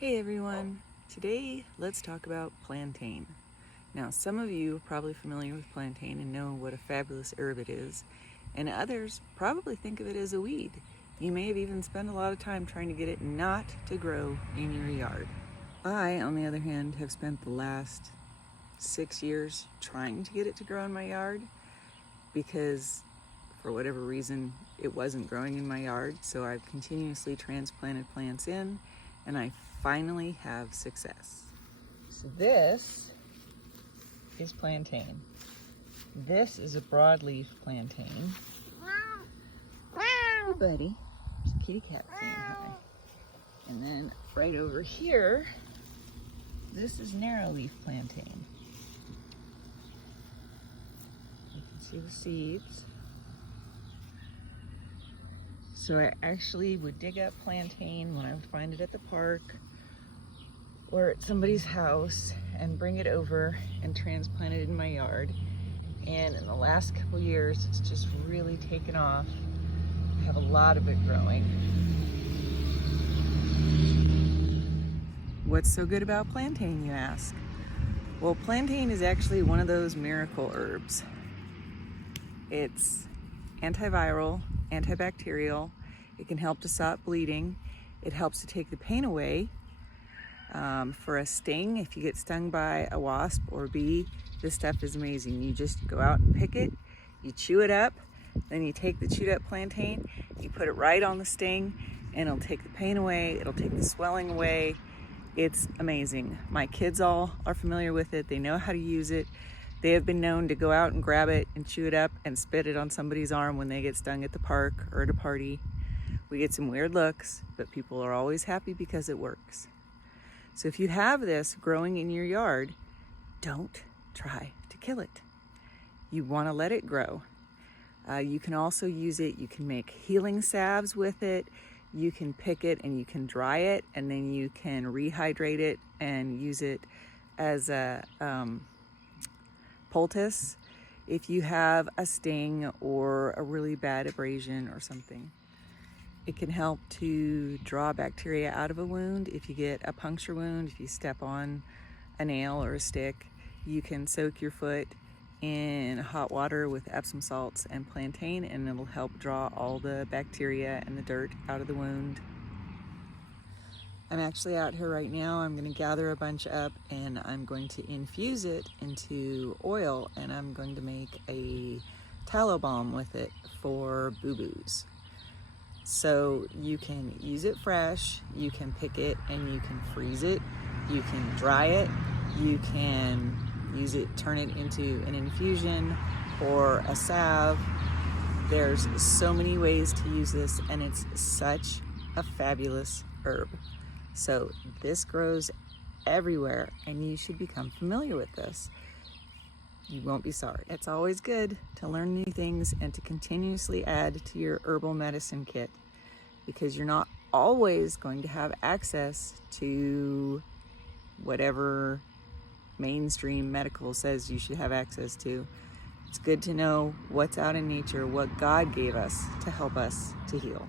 Hey everyone, today let's talk about plantain. Now some of you are probably familiar with plantain and know what a fabulous herb it is, and others probably think of it as a weed. You may have even spent a lot of time trying to get it not to grow in your yard. I, on the other hand, have spent the last 6 years trying to get it to grow in my yard because for whatever reason it wasn't growing in my yard, so I've continuously transplanted plants in and I finally have success. So this is plantain. This is a broadleaf plantain. Oh, buddy, there's a kitty cat saying hi. And then right over here, this is narrowleaf plantain. You can see the seeds. So I actually would dig up plantain when I would find it at the park or at somebody's house and bring it over and transplant it in my yard. And in the last couple years, it's just really taken off. I have a lot of it growing. What's so good about plantain, you ask? Well, plantain is actually one of those miracle herbs. It's antiviral, antibacterial. It can help to stop bleeding. It helps to take the pain away. For a sting, if you get stung by a wasp or bee, this stuff is amazing. You just go out and pick it, you chew it up, then you take the chewed up plantain, you put it right on the sting, and it'll take the pain away, it'll take the swelling away. It's amazing. My kids all are familiar with it. They know how to use it. They have been known to go out and grab it and chew it up and spit it on somebody's arm when they get stung at the park or at a party. We get some weird looks, but people are always happy because it works. So if you have this growing in your yard, don't try to kill it. You want to let it grow. You can also use it, you can make healing salves with it, you can pick it and you can dry it, and then you can rehydrate it and use it as a poultice if you have a sting or a really bad abrasion or something. It can help to draw bacteria out of a wound. If you get a puncture wound, if you step on a nail or a stick, you can soak your foot in hot water with Epsom salts and plantain, and it'll help draw all the bacteria and the dirt out of the wound. I'm actually out here right now. I'm going to gather a bunch up and I'm going to infuse it into oil, and I'm going to make a tallow balm with it for boo-boos. So you can use it fresh, you can pick it and you can freeze it, you can dry it, you can use it, turn it into an infusion or a salve. There's so many ways to use this, and it's such a fabulous herb. So this grows everywhere and you should become familiar with this. You won't be sorry. It's always good to learn new things and to continuously add to your herbal medicine kit, because you're not always going to have access to whatever mainstream medical says you should have access to. It's good to know what's out in nature, what God gave us to help us to heal.